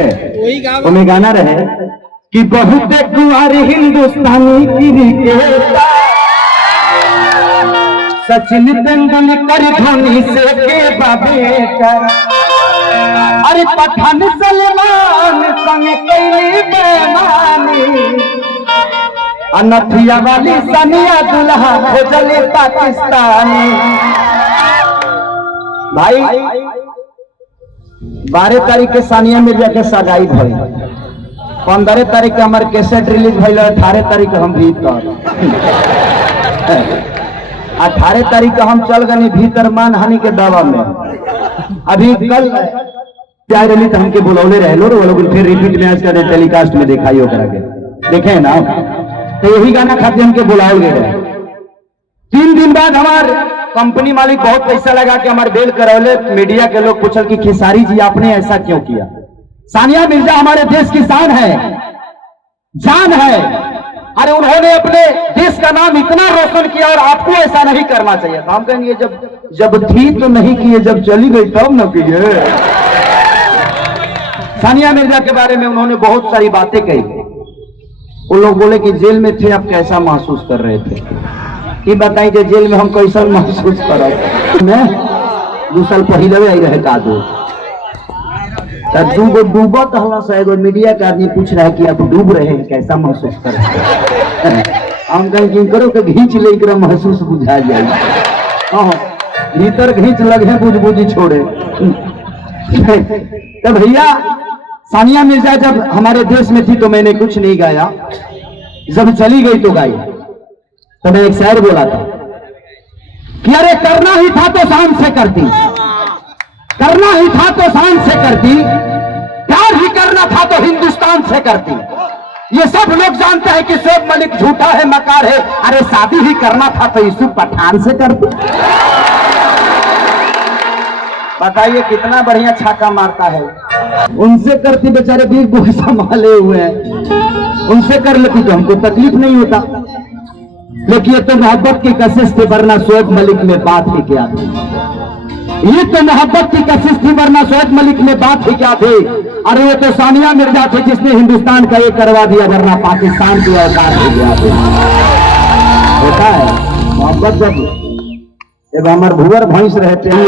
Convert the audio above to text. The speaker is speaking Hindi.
में गाना रहे कि बहुत कुंवारी हिंदुस्तानी क्रिकेटर सचिन तेंदुलकर धोनी से के बेटर अरे पठान सलमान संग कैली बेमानी अनथिया वाली सनिया दुल्हा खोजले पाकिस्तानी। भाई 12 तारीख के सानिया मिर्जा के सगाई भइल, 15 तारीख के हमारे कैसेट रिलीज भइल, 18 तारीख के हम भीतर 18 तारीख के हम चल गए भीतर मानहानि के दावा में। अभी कल प्यार रही तो हमके बुलौले रहे लो, वो लोग फिर रिपीट में आज का टेलीकास्ट में दिखाई हो करा के देखे ना, तो यही गाना खाते हमके बुलाओ गए रहे। 3 दिन बाद हमारे कंपनी मालिक बहुत पैसा लगा के हमारे बेल करौले। मीडिया के लोग पूछल कि खेसारी जी आपने ऐसा क्यों किया? सानिया मिर्जा हमारे देश की शान है, जान है। अरे उन्होंने अपने देश का नाम इतना रोशन किया और आपको ऐसा नहीं करना चाहिए था। हम कहेंगे जब थी तो नहीं किए, जब चली गई तब न किए। सानिया मिर्जा के बारे में उन्होंने बहुत सारी बातें कही। वो लोग बोले कि जेल में थे आप कैसा महसूस कर रहे थे? ये बताइए जेल में हम कैसा महसूस कर रहे थे? मैं 2 साल पहले आई रहे का दूगो डूबत हला से एगो मीडिया का आदमी पूछ रहा है कि आप डूब रहे हैं कैसा महसूस कर रहे हैं? हम कहें कि करो कि घींच ले कर महसूस बुझा जाए। हाँ भीतर घींच लगे बुझ बुझ छोड़े। तो भैया सानिया मिर्जा जब हमारे देश में थी तो मैंने कुछ नहीं गाया, जब चली गई तो गाई। तो मैं एक शायर बोला था कि अरे करना ही था तो शान से करती, करना ही था तो शान से करती, प्यार ही करना था तो हिंदुस्तान से करती। ये सब लोग जानते हैं कि शोएब मलिक झूठा है, मकार है। अरे शादी ही करना था तो यूसुफ पठान से करती। बताइए कितना बढ़िया छाका मारता है। उनसे करती, बेचारे भी कोई संभाले हुए हैं, उनसे कर लेती तो हमको तकलीफ नहीं होता। लेकिन ये तो मोहब्बत की कशिश थी, वरना शोएब मलिक में बात ही क्या थी। ये तो मोहब्बत की कशिश थी, वरना शोएब मलिक में बात ही क्या थी। अरे ये तो सानिया मिर्जा थी जिसने हिंदुस्तान का ये करवा दिया, वरना पाकिस्तान की औकात हो गया। होता है मोहब्बत। जब हमार भुवर भैंस रहते हैं